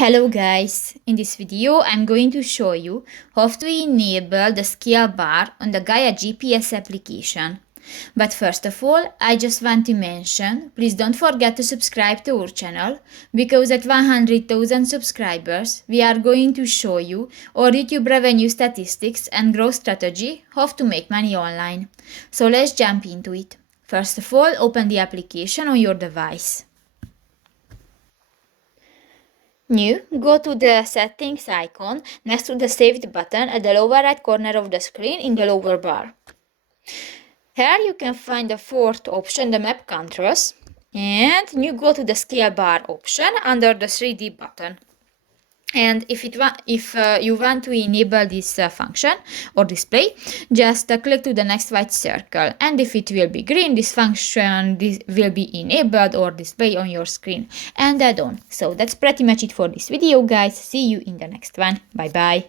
Hello guys, in this video I'm going to show you how to enable the scale bar on the Gaia GPS application. But first of all, I just want to mention, please don't forget to subscribe to our channel, because at 100,000 subscribers we are going to show you our YouTube revenue statistics and growth strategy, how to make money online. So let's jump into it. First of all, open the application on your device. New, go to the settings icon next to the saved button at the lower right corner of the screen in the lower bar. Here you can find the fourth option, the map controls, and you go to the scale bar option under the 3D button. And if you want to enable this function or display, just click to the next white circle, and if it will be green, this function will be enabled or displayed on your screen, and add on. So that's pretty much it for this video, guys. See you in the next one. Bye bye.